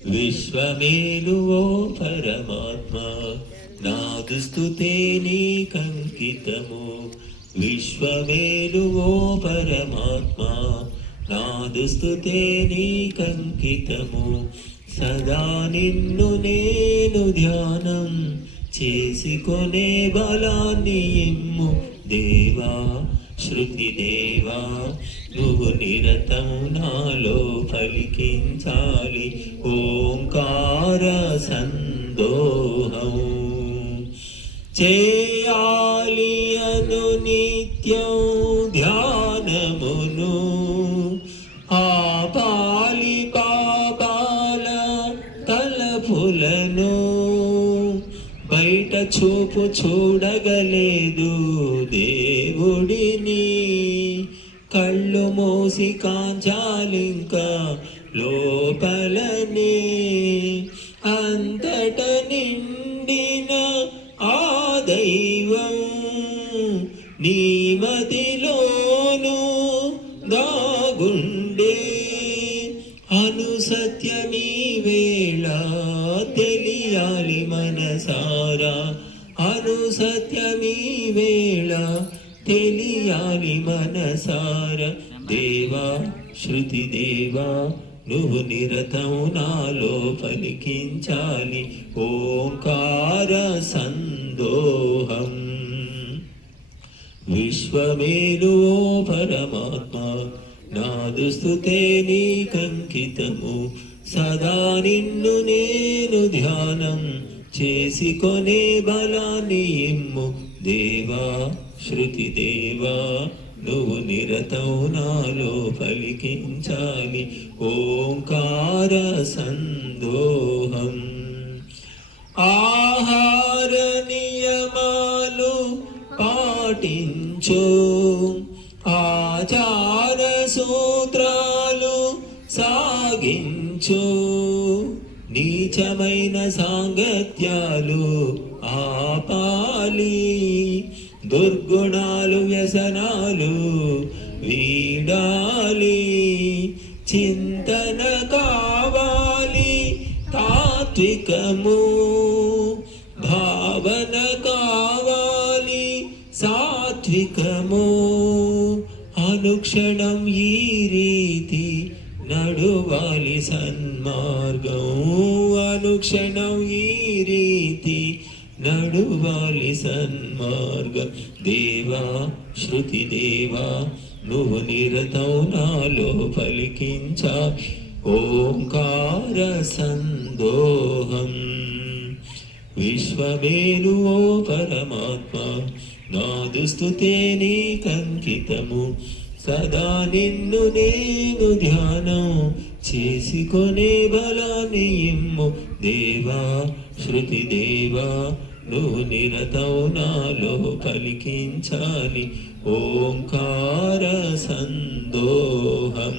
విశ్వమేలువో పరమాత్మ నాదు స్తుతే నీకంకితము. విశ్వమేలువో పరమాత్మ నాదు స్తుతే నీకంకితము. సదా నిన్ను నేను ధ్యానం చేసుకొనే బలాన్ని ఇమ్ము దేవా. శృతి దేవా నువ్వు నిరతం నాలో పలికించాలి ఓంకార సందోహం. చేయాలి అను నిత్యం ధ్యానమును, ఆపాలి పాపాల తలపులను. బయట చూపు చూడగలేదు దేవుడిని, కళ్ళు మూసి కాంచాలింకా లోపలనే. అంతట నిండిన ఆ దైవం నీ మదిలోను దాగుండే. అను సత్యమీ వేళ తెలియాలి మనసారా. అను సత్యమీ వేళ తెలియాలి మనసార. దేవా శృతి దేవా నువ్వు నిరతం నాలో పలికించాలి ఓంకార సందోహం. విశ్వమేలు పరమాత్మ నాదు స్తుతే నీకంకితము. సదా నిన్ను నేను ధ్యానం చేసుకొనే బలాన్ని ఇమ్ము దేవా. శృతి దేవా నువ్వు నిరతం నాలో పలికించాలి ఓంకార సందోహం. ఆహార నియమాలు పాటించు, ఆచార సూత్రాలు సాగించు. నీచమైన సాంగత్యాలు ఆపాలి, దుర్గుణాలు వ్యసనాలు వీడాలి. చింతన కావాలి తాత్వికము, భావన కావాలి సాత్వికము. అనుక్షణం ఈ రీతి నడువాలి సన్మార్గం. అనుక్షణం ఈ రీతి నడువాలి సన్మార్గం. దేవా శృతి దేవా నువ్వు నిరతం నాలో పలికించా ఓంకార సందోహం. విశ్వమేలు ఓ పరమాత్మ నాదు స్తుతే నీకంకితము. సదా నిన్ను నేను ధ్యానం చేసుకొనే బలాన్ని ఇమ్ము దేవా. శృతి దేవా నువ్వు నిరతం నాలో పలికించాలి ఓంకార సందోహం.